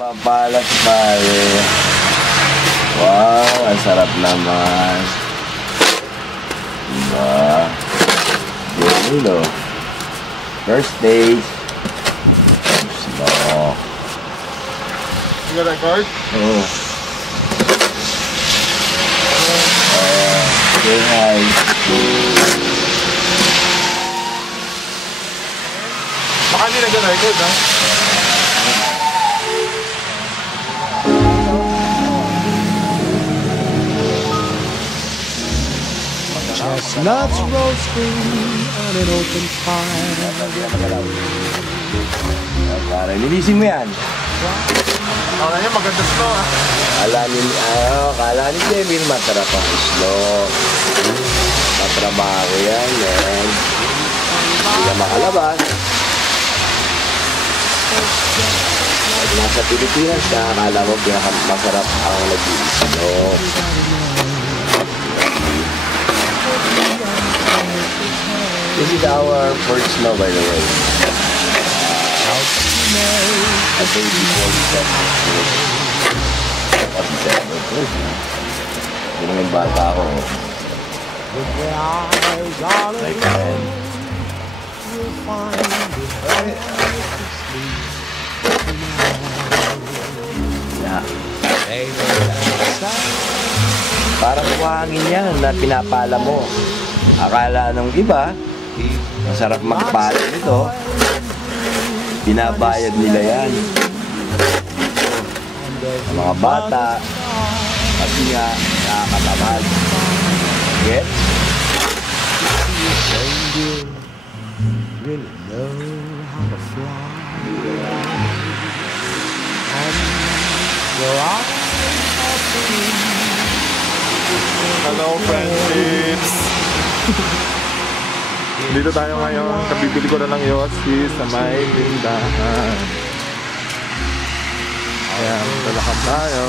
Papalas pare. Wow, ang sarap naman. Diba? Yun o. First day. Slow. You got that card? Oo. Say hi. Baka hindi nag-record, ha? Chestnuts roasting on an open fire. Para nilisin mo yan. Kala niya maganda snow, ha? Kala ni Kevin masarap ang snow. Katrabaho yan, man. Hindi ka makalabas. Pag nasa Pilipinas ka, akala mo pinakamasarap ang nag-snow. This is our first snow, by the way. I think before we set Hindi naman bata ako. Like that. Yeah. Parang buhangin yan na pinapala mo. Akala nung iba, masarap magpala nito. Binabayad nila yan. Ang mga bata, kasi nga, nakakatamad. Get? Hello, friendships! Dito tayo ngayon. Kabibili ko na ng Yossi sa may tindahan. Ayan, lalakad tayo.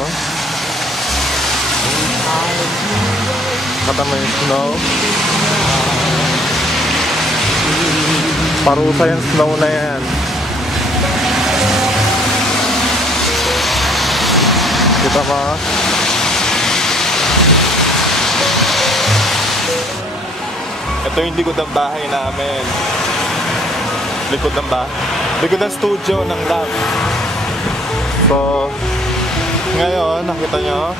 Katama yung snow. Parusa yung snow na yan. Kita mo? Ito yung likod ng bahay namin. Likod ng bahay. Likod ng studio ng lab. So, ngayon, nakita nyo,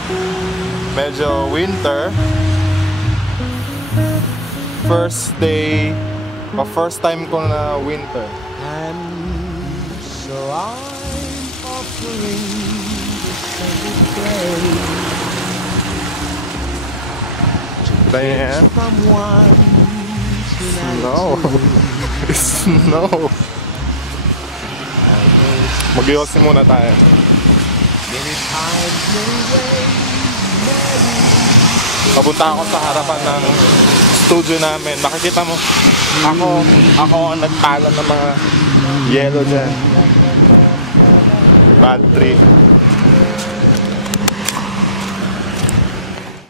medyo winter. First day, o first time ko na winter. And so I'm offering this praise Kita nyo yan? from one Snow. Snow. Mag-Yossi muna tayo. many times, many ways, Papunta ako sa harapan ng studio namin. Makikita mo, ako ang nagpala ng mga yellow dyan. Bad trip.